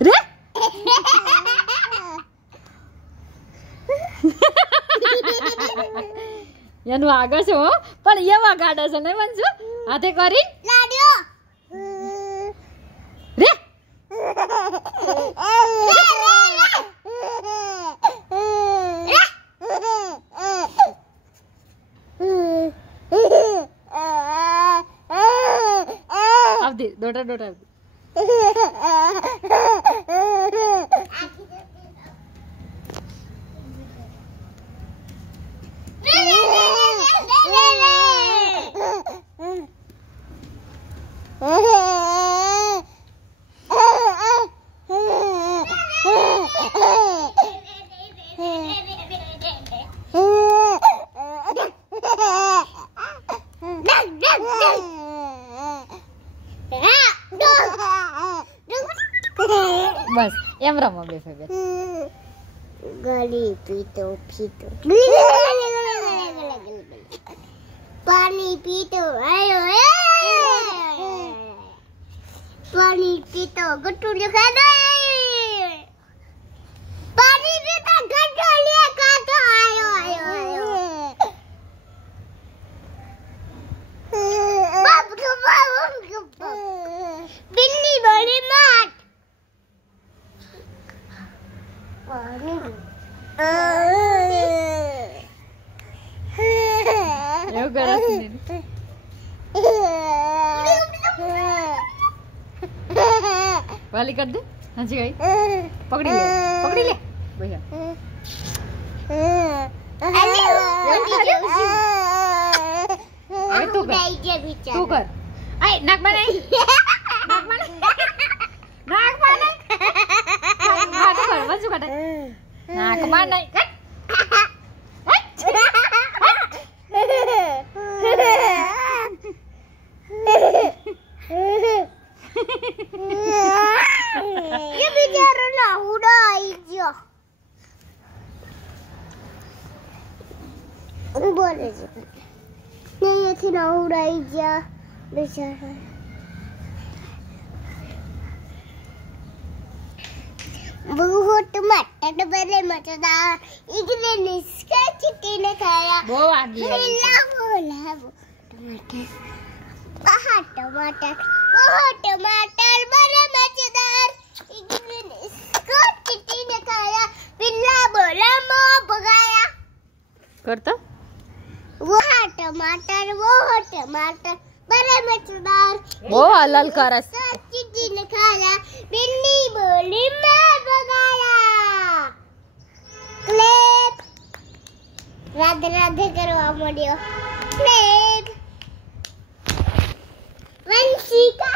रे એનું આગળ છે હો પણ એવા ગાડા છે ને મંજુ હાથે કરી લાડ્યો રે આવતી દોટા દોટા આવતી બસ એમ રમો બે ફેર ગળી પીતો પીતો પાણી પીતો આયો પાણી પીતો ગટુલિયો ખાધો પાણી પીતા ગટુલિયો ખાધો આયો બાપ ગો બિલ્લી બોલી માટ એવું કરે વાલી કર દે હજી ગઈ પકડી લે ભૈયા તું કર આય નાક બનાય નાક બનાય મંજુ કાઢે નાક બનાય ये बेचारा ना उड़ाई गया बोले जी नहीं ये थी ना उड़ाई गया बेचारा बहुत मटन बने मजेदार इतने निस्का चिट्टी ने खाया બહુ આગે लीला बोला टमाटर आहा टमाटर ओह टमाटर बने मजेदार इतने निस्का चिट्टी ने खाया बिल्ला बोला मो भगाया કરતા वो टमाटर बने मजेदार બહુ હલાલ કરસ चिट्टी ने खाया बिल्ली बोली मैं भगाया क्लिप राधे राधे करवा मोड़ियो क्लिप वंशिका